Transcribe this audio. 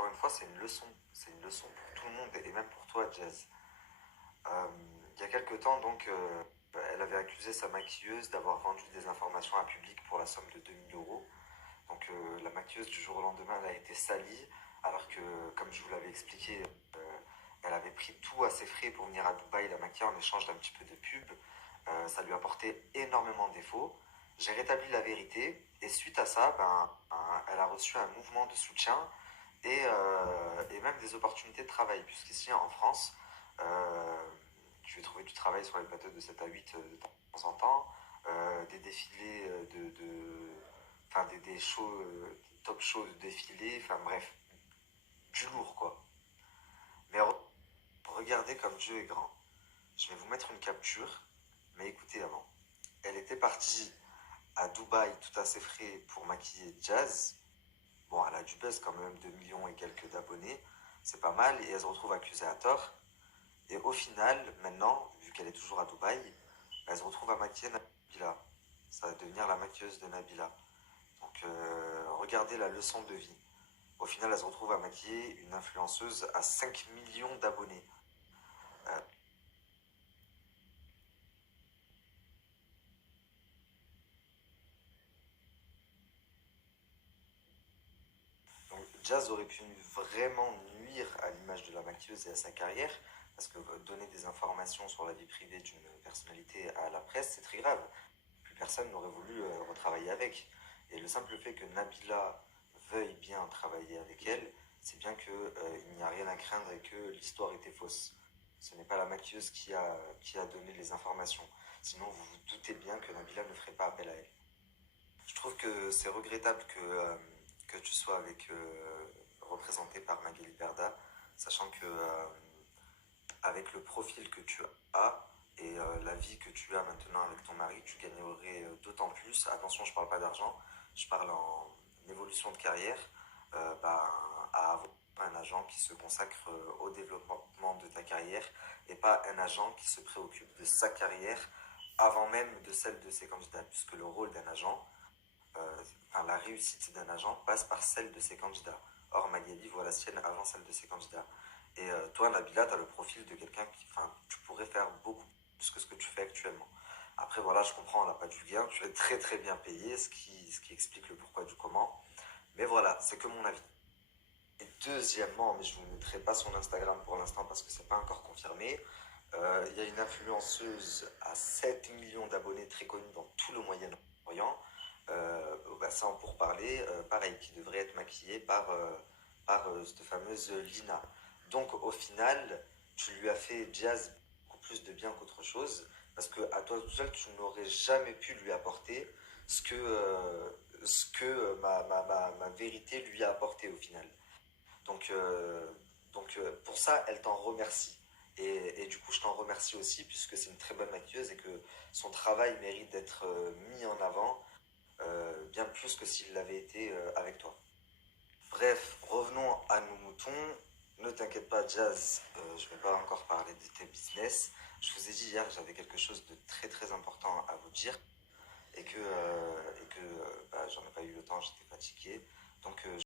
encore une fois, c'est une leçon. C'est une leçon pour tout le monde et même pour toi, Jazz. Il y a quelques temps, donc, elle avait accusé sa maquilleuse d'avoir vendu des informations à public pour la somme de 2 000 euros. Donc, la maquilleuse, du jour au lendemain, elle a été salie, alors que, comme je vous l'avais expliqué, elle avait pris tout à ses frais pour venir à Dubaï la maquiller en échange d'un petit peu de pub. Ça lui a porté énormément de défauts. J'ai rétabli la vérité et suite à ça, elle a reçu un mouvement de soutien et même des opportunités de travail, puisqu'ici en France, tu vais trouver du travail sur les plateaux de 7 à 8 de temps en temps, des défilés enfin des shows, top shows de défilés, enfin bref, du lourd quoi. Mais regardez comme Dieu est grand. Je vais vous mettre une capture, mais écoutez avant. Elle était partie à Dubaï tout à ses frais pour maquiller Jazz. Bon, elle a du buzz quand même, 2 millions et quelques d'abonnés, c'est pas mal, et elle se retrouve accusée à tort. Et au final, maintenant, vu qu'elle est toujours à Dubaï, elle se retrouve à maquiller Nabila. Ça va devenir la maquilleuse de Nabila. Donc regardez la leçon de vie. Au final, elle se retrouve à maquiller une influenceuse à 5 millions d'abonnés. Euh, donc Jazz aurait pu vraiment nuire à l'image de la maquilleuse et à sa carrière, parce que donner des informations sur la vie privée d'une personnalité à la presse, c'est très grave. Plus personne n'aurait voulu retravailler avec. Et le simple fait que Nabila veuille bien travailler avec elle, c'est bien qu'il n'y a rien à craindre et que l'histoire était fausse. Ce n'est pas la maquilleuse qui a donné les informations. Sinon, vous vous doutez bien que Nabila ne ferait pas appel à elle. Je trouve que c'est regrettable que tu sois représenté par Magali Berda, sachant que avec le profil que tu as et la vie que tu as maintenant avec ton mari, tu gagnerais d'autant plus. Attention, je ne parle pas d'argent, je parle en évolution de carrière, à avoir un agent qui se consacre au développement de ta carrière et pas un agent qui se préoccupe de sa carrière avant même de celle de ses candidats, puisque le rôle d'un agent, enfin, la réussite d'un agent passe par celle de ses candidats. Or, Magali voit la sienne avant celle de ses candidats. Et toi, Nabila, tu as le profil de quelqu'un qui, enfin, tu pourrais faire beaucoup plus que ce que tu fais actuellement. Après, voilà, je comprends, on n'a pas du gain, tu es très très bien payé, ce qui explique le pourquoi du comment. Mais voilà, c'est que mon avis. Et deuxièmement, mais je ne vous mettrai pas son Instagram pour l'instant parce que c'est pas encore confirmé, il y a une influenceuse à 7 millions d'abonnés très connue dans tout le Moyen-Orient, sans pour parler, pareil, qui devrait être maquillée par cette fameuse Lina. Donc au final, tu lui as fait Jazz beaucoup plus de bien qu'autre chose, parce que à toi tout seul, tu n'aurais jamais pu lui apporter ce que ma vérité lui a apporté au final. Donc, euh, pour ça, elle t'en remercie. Et du coup, je t'en remercie aussi, puisque c'est une très bonne maquilleuse et que son travail mérite d'être mis en avant bien plus que s'il l'avait été avec toi. Bref, revenons à nos moutons. Ne t'inquiète pas, Jazz, je ne vais pas encore parler de tes business. Je vous ai dit hier que j'avais quelque chose de très très important à vous dire et que j'en ai pas eu le temps, j'étais fatigué. Donc,